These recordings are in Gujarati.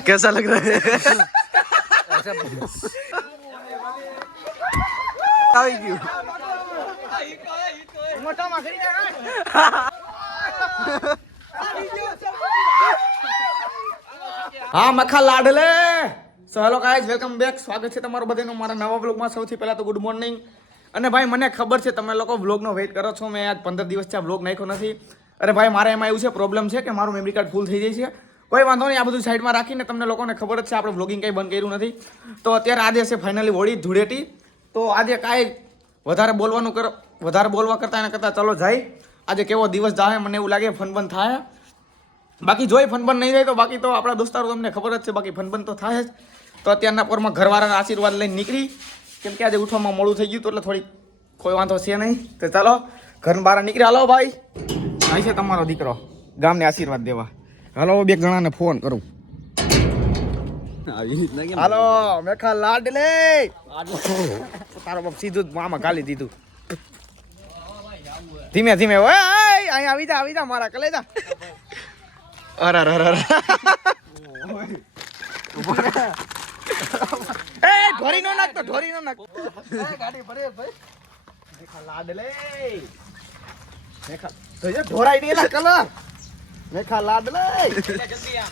कैसा लग रहा है? આવી ગયું મોટા માં કરી દે હા મખા લાડલે સો હેલો ગાઈઝ વેલકમ બેક સ્વાગત છે તમારું બધાનું મારા નવા વ્લોગમાં સૌથી પહેલા તો ગુડ મોર્નિંગ અને ભાઈ મને ખબર છે તમે લોકો વ્લોગનો વેઇટ કરો છો મેં આજ 15 દિવસથી આ વ્લોગ નાખ્યો નથી અરે ભાઈ મારે એમાં એવું છે પ્રોબ્લેમ છે કે મારું મેમરી કાર્ડ ફૂલ થઈ જાય છે કોઈ વાંધો નહીં આ બધું સાઈડમાં રાખીને તમને લોકોને ખબર જ છે આપણે વ્લોગિંગ કંઈ બંધ કર્યું નથી તો અત્યારે આજે છે ફાઇનલી હોળી ધૂળેટી તો આજે કાંઈ વધારે બોલવા કરતાં એના કરતાં ચલો જાય આજે કેવો દિવસ જાય મને એવું લાગે ફન બંધ થાય બાકી જોઈ ફન બંધ નહીં થાય તો બાકી તો આપણા દોસ્તારો તમને ખબર જ છે બાકી ફન બંધ તો થાય જ તો અત્યારના પોરમાં ઘરવાળાના આશીર્વાદ લઈને નીકળી કેમ કે આજે ઉઠવામાં મોડું થઈ ગયું તો એટલે થોડી કોઈ વાંધો છે નહીં તો ચાલો ઘર બહાર નીકળી હાલો ભાઈ અહીં છે તમારો દીકરો ગામને આશીર્વાદ દેવા હાલો બે જણાને ફોન કરું હાલો મેખા લાડલે તારો બાપ સીધું મામા ગાલી દીધું ધીમે ધીમે ઓય અહીં આવી જા મારા કલેજા અરે એ ઢોરી નો નાખ ગાડી ભરે ભાઈ મેખા લાડલે મેખા તો જે ઢોરાઈ દેલા કલર મેખા લાડલે જલ્દી આ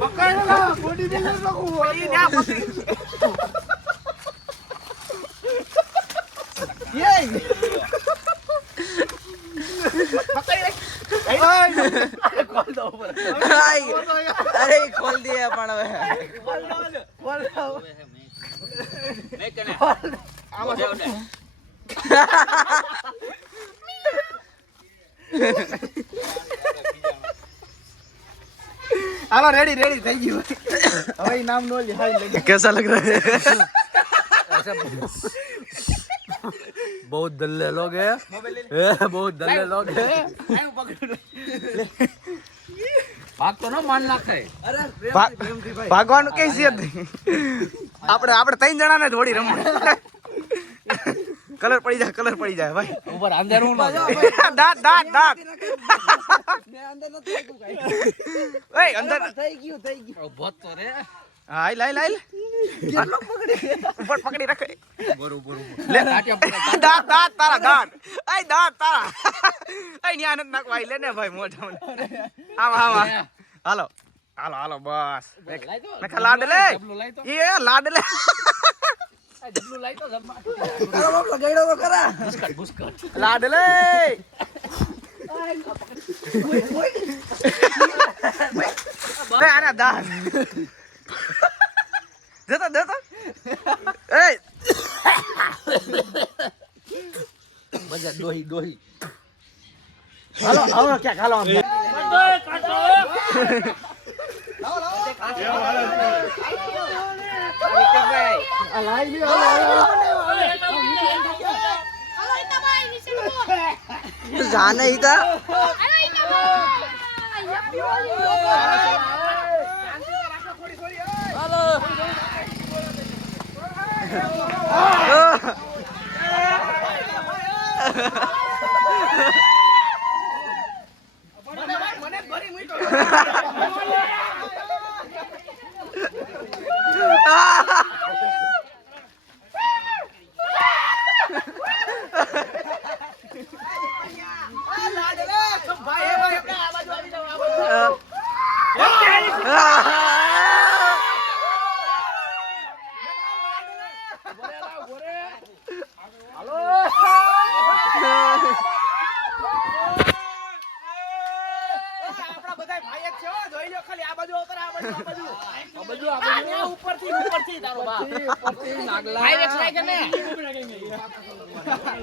પકડ બોડી બિલ્ડર લોકો ઓલી ના अरे खोल दिया पण હવે હાલો રેડી થઈ ગયું હવે નામ નો લે હાઈ कैसा लग रहा है बहुत दल्ले लोग हैं बहुत दल्ले लोग हैं भाग तो ना मान नाखे अरे भागવાનું કઈ છે આપણે ત્રણ જણાને જોડી રમવું કલર પડી જાય ભાઈ ઉપર અંદર હું દાંત મે અંદર નથી તું કાઈ ઓય અંદર થઈ ગયું ભોત તો રે હા લાઈ કેટલો ઉપર પકડી રાખે બરોબર લે દાંત તારા દાંત તારા ન્યા નથી નાખવાય લે ને ભાઈ મોઢા આમાં હાલો બસ મેખા લાડલે એ લાડલે જબલું લાઈ તો જબમાં તારો બાપ લગાડ્યો તો ખરા બુસ્કટ લાડલે ઓય આના દાંત દેતો એ મજા ડોહી હાલો ક્યાં હાલો जाना ही था ઉપરથી તારો બા ઉપરથી નાગલા હાઈવે સ્લાઈ કરને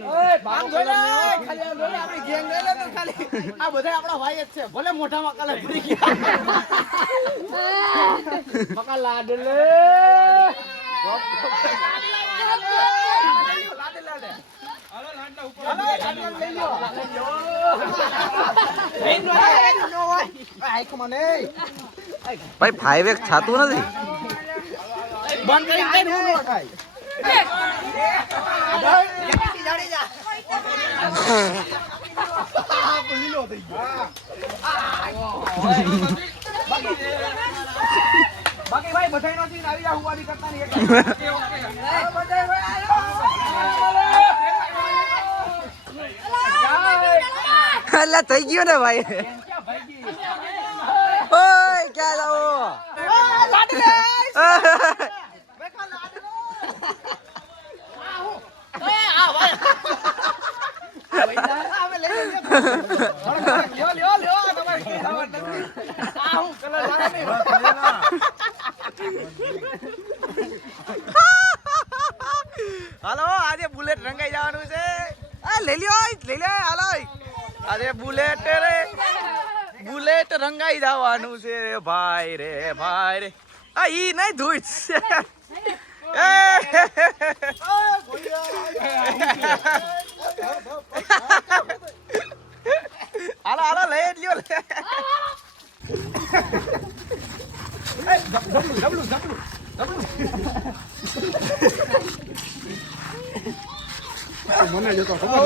ઓય ભાગ જોલે ખાલી આપણી ગેંગ લઈ લે તો ખાલી આ બધા આપણા ભાઈ જ છે ભલે મોઢામાં કલર પડી ગયા મકા લાડલે હાલો લાડલા ઉપર લાડલા લઈ લો ભાઈ 5x થાતું નથી બંધ કરી કઈ નું ન ખાય બાકી ભાઈ બધાઈ નો સીન આવી જા હુવાડી કરતા નહીં ઓકે ઓકે બધાઈ ભાઈ અલ્લા થઈ ગયો ને ભાઈ ઓય ક્યાં જાઓ લાડલે હાલો આજે બુલેટ રંગાઈ જવાનું છે લઈ લ્યો હાલો આજે બુલેટ રંગાઈ જવાનું છે ભાઈ રે આ ઈ નહીં ધૂળ હાલો લઈ લ્યો મને જો તો ખબર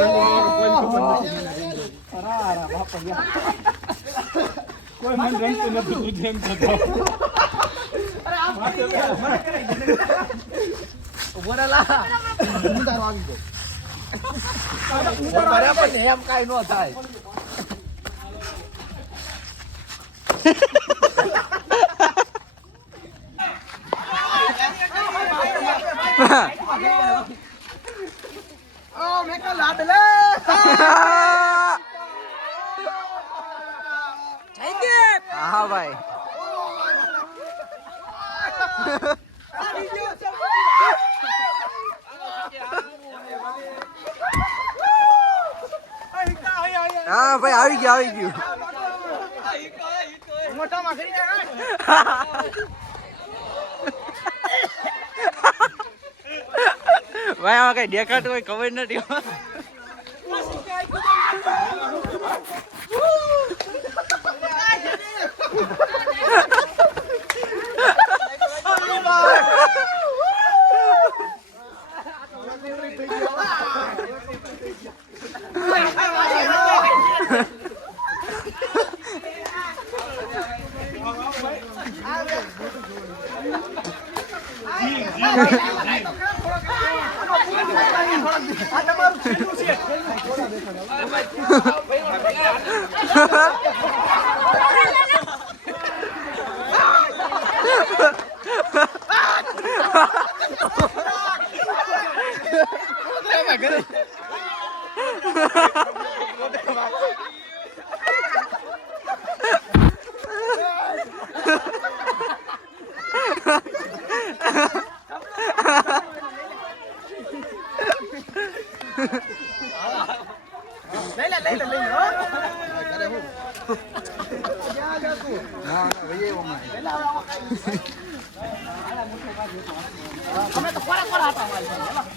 કોઈ મન રંગતું નથી તું જેમ થતો અરે આ ભાઈ બોરેલા મુંડાર આવી ગયો બરાબર એમ કાઈ નો થાય ઓ મેં કા લાડલે હા ભાઈ હા ભાઈ આવી ગયું મોટા માં કરી જાય ભાઈ આમાં કઈ દેખાતું હોય ખબર નથી અમે તો કોરા કોરા હતા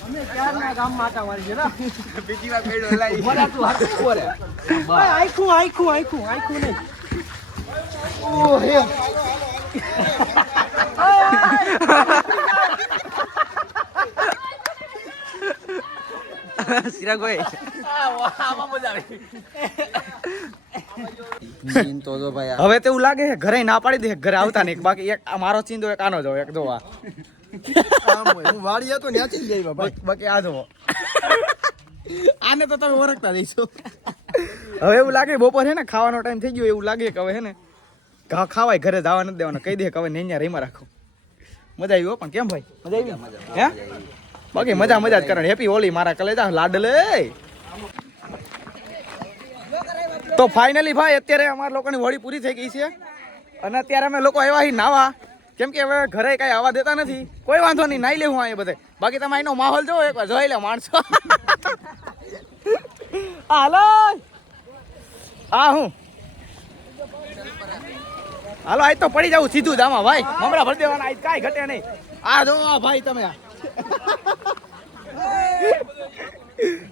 અમે ક્યારના ગામમાં હતા મારી છે ને બીજી વાર પેડો લાઈ બોલા તું હાથ કોરે આખું નહીં ઓ હે સિરાગભાઈ આમાં મજા આવી સીન તો જો ભાઈ હવે તો એવું લાગે છે ઘરે ના પાડી દે ઘરે આવતા નહીં બાકી એક આ મારો ચીંદો એક આનો જો એક જોવા હું વાડી હતો ને ચલી જાય ભાઈ બાકી આ જોવો આને તો તમે ઓળખતા દઈશો હવે એવું લાગે બપોર છે ને ખાવાનો ટાઈમ થઈ ગયો એવું લાગે કે હવે છે ને ખાવાય ઘરે જવા નથી દેવાના કહી દે કે હવે નહીં રેમાં રાખો મજા આવી હો પણ કેમ ભાઈ મજા આવી હે બાકી મજા જ કરે હેપી હોલી મારા કલેજા લાડલે તો ફાઇનલી ભાઈ અત્યારે અમારા લોકોની હોળી પૂરી થઈ ગઈ છે અને અત્યારે અમે લોકો આવ્યા નાવા કેમ કે હવે ઘરે કઈ આવવા દેતા નથી કોઈ વાંધો નહીં નાઈ લેવું અહીંયા બધે બાકી તમે અહીંનો માહોલ જોવો એકવાર જોઈ લે માણસો હાલો હું હાલો આજ તો પડી જાવ સીધું જ આમાં ભાઈ હમણાં ભરી દેવાના આજ કાંઈ ઘટે નહીં આ જો ભાઈ તમે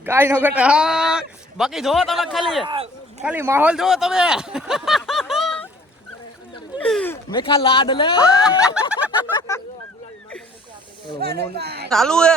કાંઈ નો ઘટે હા બાકી જોવો તમે ખાલી માહોલ જોવો તમે મેખા લાડ લે ચાલુ હે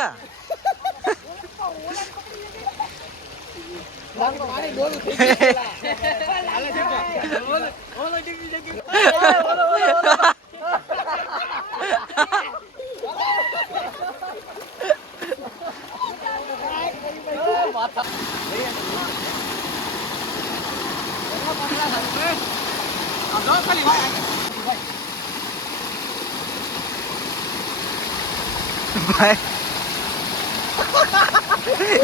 ભાઈ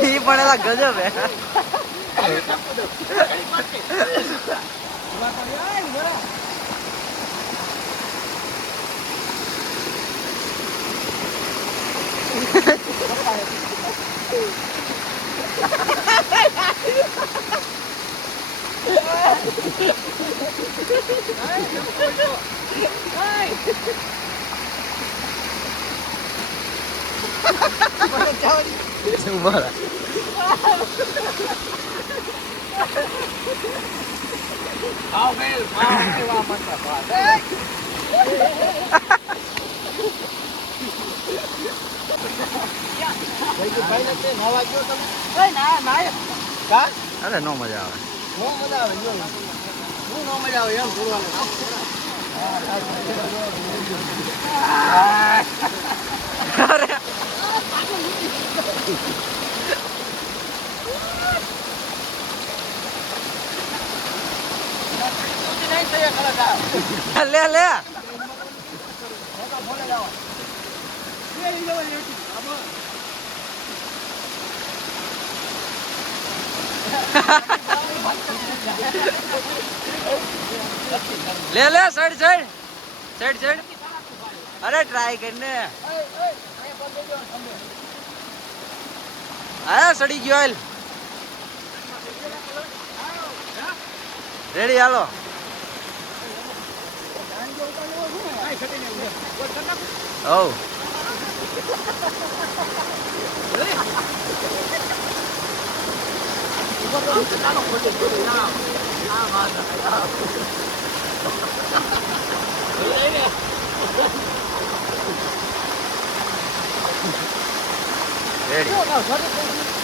ઈ પણ એલા ગજબ હે ઉભા રહે. અરે નો મજા આવે અરે લે લે લે લે સાઈડ સાઈડ સાઈડ સાઈડ અરે ટ્રાય કરીને હા સડી ગયો હાલ રેડી હાલો ઓ રેડી